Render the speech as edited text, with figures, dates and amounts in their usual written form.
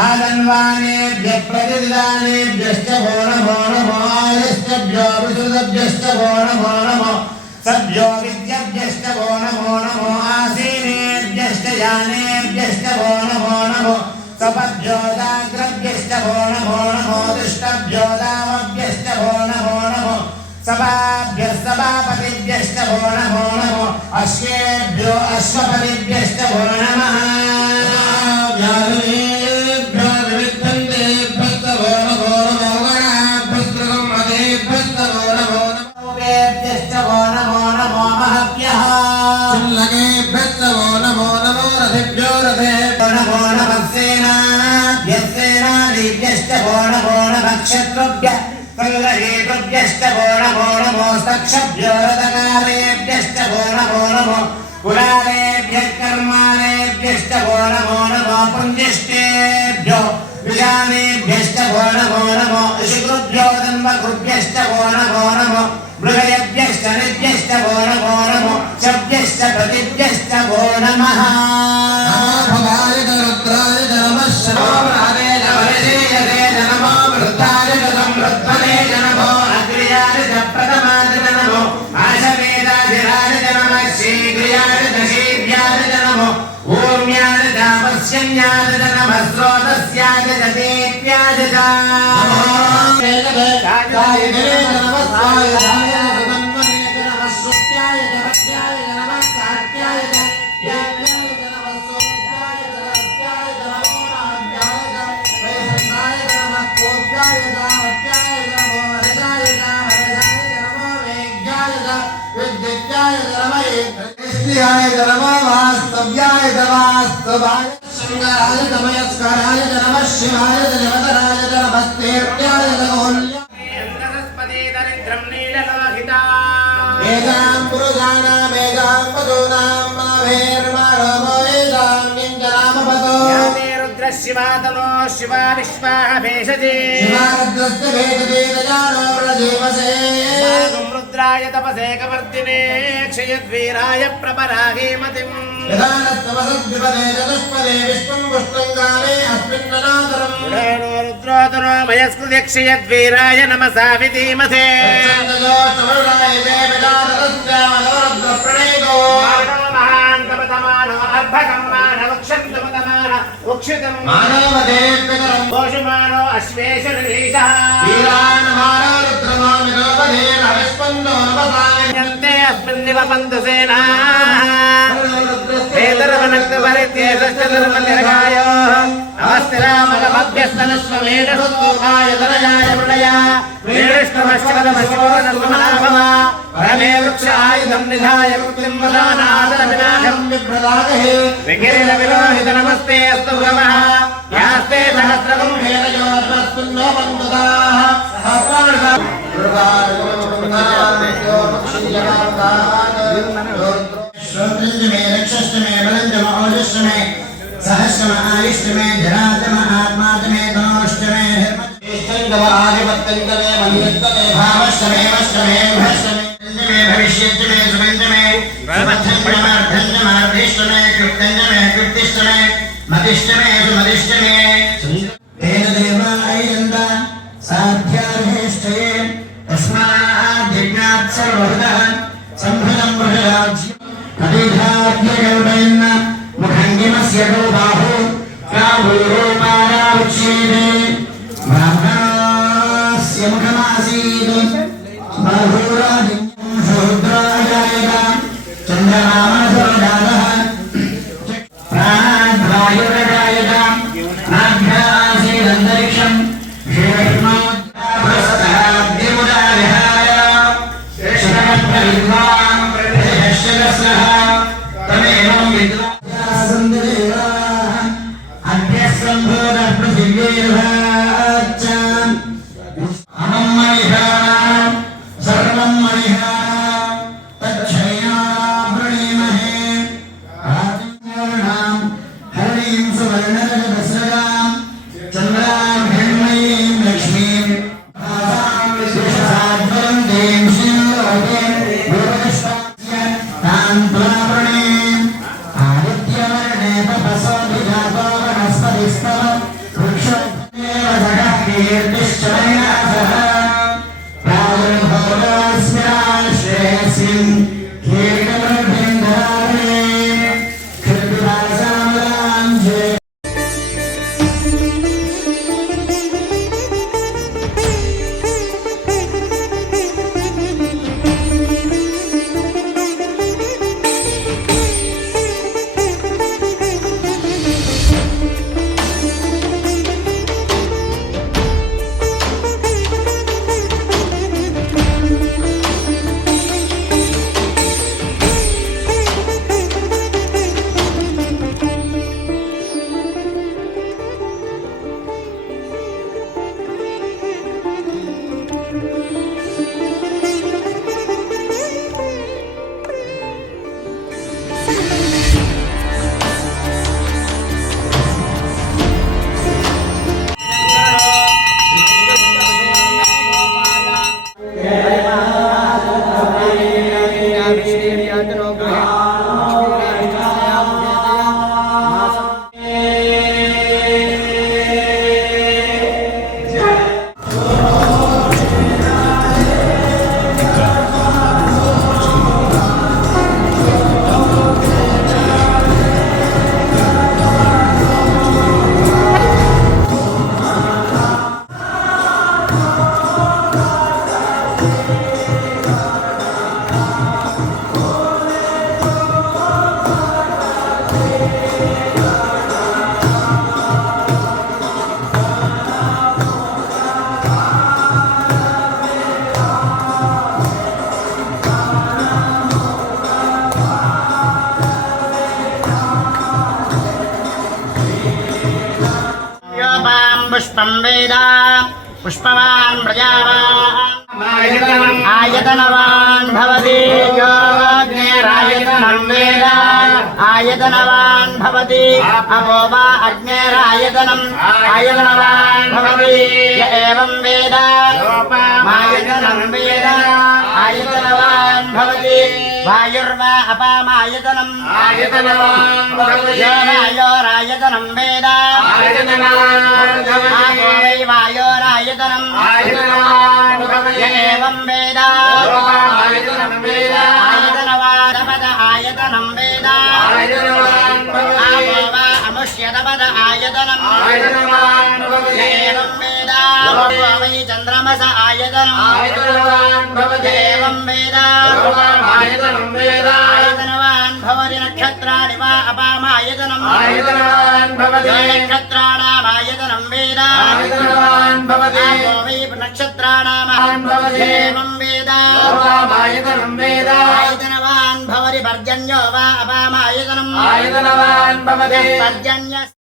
आदन्वानेभ्यः प्रतिदानेभ्यश्च भो नमो नमो आयश्चभ्यो विसुतभ्यश्च भो नमो नमो सभ्यो विद्यभ्यश्च भो नमो नमो आसीनेभ्यश्च यानेभ्यश्च भो नमो नमो सपभ्यो दाग्रभ्यश्च भो नमो नमो दुष्टभ्यो दामभ्यश्च भो नमो नमो सभाभ्यः सभापतिभ्यश्च भो नमो नमो अश्वेभ्यो अश्वपतिभ्यश्च भो नमः क्षत्रुभ्यः कल्लहेतुभ्यश्च भो नमो नमो स्तक्षभ्यो रथकारेभ्यश्च भो नमो नमो कुलालेभ्यः कर्मालेभ्यश्च भो नमो नमो पुञ्जिष्टेभ्यो विजानेभ्यश्च भो नमो नमो ऋषिकृभ्यो दम्भकृभ्यश्च भो नमो नमो मृगयभ्यश्च निभ्यश्च भो नमो नमो शभ्यश्च प्रतिभ्यश्च भो नमः भवाय रुद्राय नमः शोभाय नमो वृद्धाय समृद्धने नमो अग्र्याय प्रथमाय नमो आशवेदाय नमः शीघ्राय शीघ्राय नमो ऊर्म्याय दामस्यन्याय नमः स्रोतस्याय दीप्याय वास्तव्याय वास्तवाय शृंगाराय नमस्काराय नमः शिवाय देवतराय नमस्तेभ्याय सरस्वती दरिद्रं नीललोहिता वेदां पुरुषाणां वेदां पदूनां माभेर्मारोमो वेदां निञ्जनामपदो याते रुद्रशिवातनो शिवा विश्वाः भेषजे शिवारुद्रस्य भेषजे दयानो व्रजेवसे रुद्राय तपसे कवर्तिने क्षयद्वीराय प्रपराहे मतिम् यदानस्तवसद्विपदे चतुष्पदे विष्णुं पुष्टङ्गारे अस्मिन्ननादरम् उडानो रुद्रोदनो मयस्कृते क्षयद्वीराय नमसा विधीमते तच्छन्दजोष्टवरुणाय देवदानतस्यामनोरुद्रप्रणेतो मानो महान्तपतमानो अर्भकं मानवक्षन्तपतमान उक्षितं मानवदेव्यकरं घोषमानो अश्वेशनिरीशः वीरान्मानो रुद्रमामिनोपदेन विस्पन्दो नवसायन्ते अस्मिन्निव पन्तसेना वेदरवनक्तपरित्येषश्चतुर्मल्यर्घायो नमस्ते रामगमभ्यस्तनस्वमेण सुतोभाय धनजाय मृडया वेणुष्टमश्चकदमशोरनर्मलाभव परमे वृक्ष आयुधं निधाय कृतिं वदानादविनाशं विभ्रदागहे विकिरणविलोहित नमस्ते अस्तु भवः यास्ते सहस्रकं हेनयोर्वस्तुन्नो बन्धुदाः श्रोत्रञ्जमे रक्षश्चमे बलञ्जम ओजश्चमे सहस्रम आयुष्चमे धरातम आत्मातमे तनोश्चमे धर्मश्चमे आधिपत्यञ्जमे मन्यत्तमे भावश्चमे वश्चमे भश्चमे पञ्चमे भविष्यच्चमे सुपञ्चमे प्रमथञ्जमार्धञ्जमार्धेश्चमे कृत्यञ्जमे कृत्तिश्चमे मतिश्चमे सुमतिश्चमे तेन देवायन्त साध्यार्हेष्टये तस्माद्यज्ञात् सर्वहृदः सम्भृतं बृहराज्यम् कविधाभ्यगौडयन् मुखङ्गिमस्य बाहु काभूरोपारावच्छेदे ब्राह्मणस्य मुखमासीत् बाहुरादित्यं शूद्राजायत चन्द्रमामधोजातः प्राणाद्वायुरजायत नाभ्यासीदन्तरिक्षं श्रीविष्णोद्धाप्रस्थाद्यमुदाविहाय श्रेष्ठविद्वान् तमेवं विद्वासन्दरेवा अभ्यस्सम्भोदः पृथिव्यैर्भाच्च अहं मणिहा सर्वं मणिहा तच्छयनावृणीमहे आदित्यवर्णां हरिणीं सुवर्णरजतस्रजां चन्द्राभ्यं एवं वेद पुष्पवान् प्रजावान् आयतनवान् भवति योऽग्नेरायतनं वेद आयतनवान् भवति अपो वा अग्नेरायतनम् आयतनवान् भवति य एवं वेद आयतनं वेद आयतनवान् भवति वायुर्वा अपामायतनम् आयतनवान् भवति यो वायोरायतनं वेद आयतनवान् भवति आपो वै वायोरायतनम् आयतनवान् भवति य एवं वेद आयतनं वेद आयतनवान् आयतनं वेद आयतनवान् भवति आपो वा अमुष्यतपद आयतनम् आयतनवान् भवति य एवं वेद आपो वै चन्द्रमस आयतनम् आयतनवान् भवति य एवं वेद आयतनं वेद आयतनवान् भवति नक्षत्राणि वा अपामायतनम् आयतनवान् भवति नक्षत्राणाम् आयतनं वेद आयतनवान् भवति आपो वै नक्षत्राणाम् भवति एवं वेद आयतनं वेद आयतनवान् भवति पर्जन्यो वा अपामायतनम् आयतनवान् भवति पर्जन्य